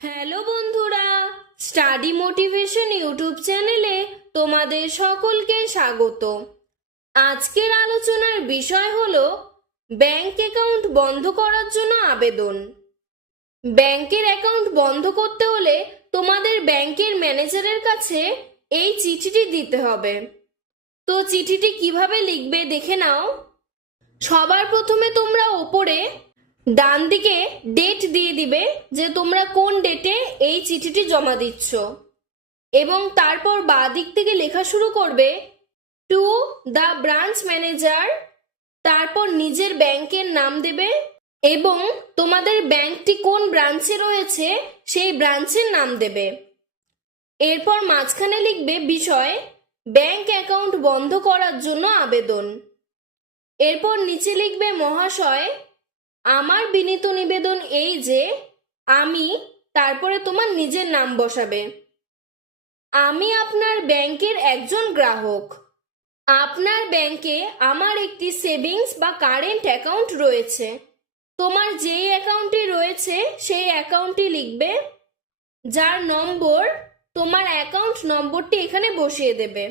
Hello বন্ধুরা, study motivation YouTube চ্যানেলে তোমাদের সকলকে স্বাগত। আজকের আলোচনার বিষয় হলো ব্যাংক অ্যাকাউন্ট বন্ধ করার জন্য আবেদন। ব্যাংকের অ্যাকাউন্ট বন্ধ করতে হলে তোমাদের ব্যাংকের ম্যানেজারের কাছে এই চিঠিটি দিতে হবে। তো চিঠিটি কিভাবে লিখবে দেখে নাও। সবার প্রথমে তোমরা ওপরে ডান দিকে ডেট দিয়ে দিবে যে তোমরা কোন ডেটে এই চিঠিটি জমা দিচ্ছ, এবং তারপর বাঁ দিক থেকে লেখা শুরু করবে টু দ্য ব্রাঞ্চ ম্যানেজার, তারপর নিজের ব্যাংকের নাম দেবে এবং তোমাদের ব্যাংকটি কোন ব্রাঞ্চে রয়েছে সেই ব্রাঞ্চের নাম দেবে। এরপর মাঝখানে লিখবে বিষয় ব্যাংক অ্যাকাউন্ট বন্ধ করার জন্য আবেদন। এরপর নিচে লিখবে মহাশয়, আমার বিনীত নিবেদন এই যে আমি, তারপরে তোমার নিজের নাম বসাবে। আমি আপনার ব্যাংকের একজন গ্রাহক। আপনার ব্যাংকে আমার একটি সেভিংস বা কারেন্ট অ্যাকাউন্ট রয়েছে। তোমার যেই অ্যাকাউন্টটি রয়েছে সেই অ্যাকাউন্টটি লিখবে, যার নম্বর তোমার অ্যাকাউন্ট নম্বরটি এখানে বসিয়ে দেবে।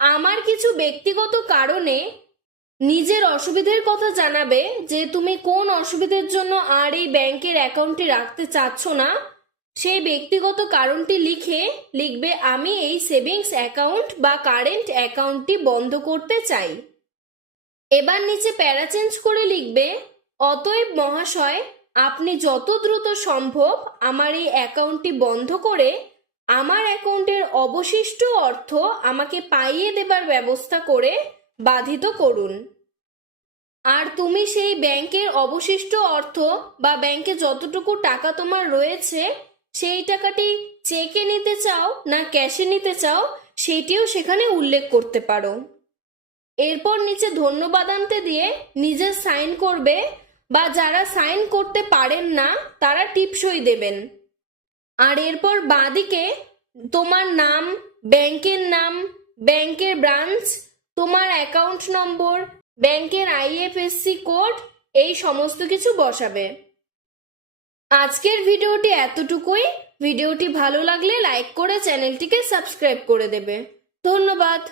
আমার কিছু ব্যক্তিগত কারণে নিজের অসুবিধার কথা জানাবে যে তুমি কোন অসুবিধার জন্য আর এই ব্যাংকের অ্যাকাউন্টটি রাখতে চাচ্ছ না। সেই ব্যক্তিগত কারণটি লিখবে আমি এই সেভিংস অ্যাকাউন্ট বা কারেন্ট অ্যাকাউন্টটি বন্ধ করতে চাই। এবার নিচে প্যারা চেঞ্জ করে লিখবে অতএব মহাশয়, আপনি যত দ্রুত সম্ভব আমার এই অ্যাকাউন্টটি বন্ধ করে আমার অ্যাকাউন্টের অবশিষ্ট অর্থ আমাকে পাইয়ে দেবার ব্যবস্থা করে বাধিত করুন। আর তুমি সেই ব্যাংকের অবশিষ্ট অর্থ বা ব্যাংকে যতটুকু টাকা তোমার রয়েছে সেই টাকাটি চেকে নিতে চাও না ক্যাশে নিতে চাও সেটিও সেখানে উল্লেখ করতে পারো। এরপর নিচে ধন্যবাদান্তে দিয়ে নিজের সাইন করবে, বা যারা সাইন করতে পারেন না তারা টিপসই দেবেন। আর এরপর বাঁদিকে তোমার নাম, ব্যাংকের নাম, ব্যাংকের ব্রাঞ্চ, তোমার অ্যাকাউন্ট নম্বর, ব্যাংকের আইএফএসসি কোড, এই সমস্ত কিছু বসাবে। আজকের ভিডিওটি এতটুকুই। ভিডিওটি ভালো লাগলে লাইক করে চ্যানেলটিকে সাবস্ক্রাইব করে দেবে। ধন্যবাদ।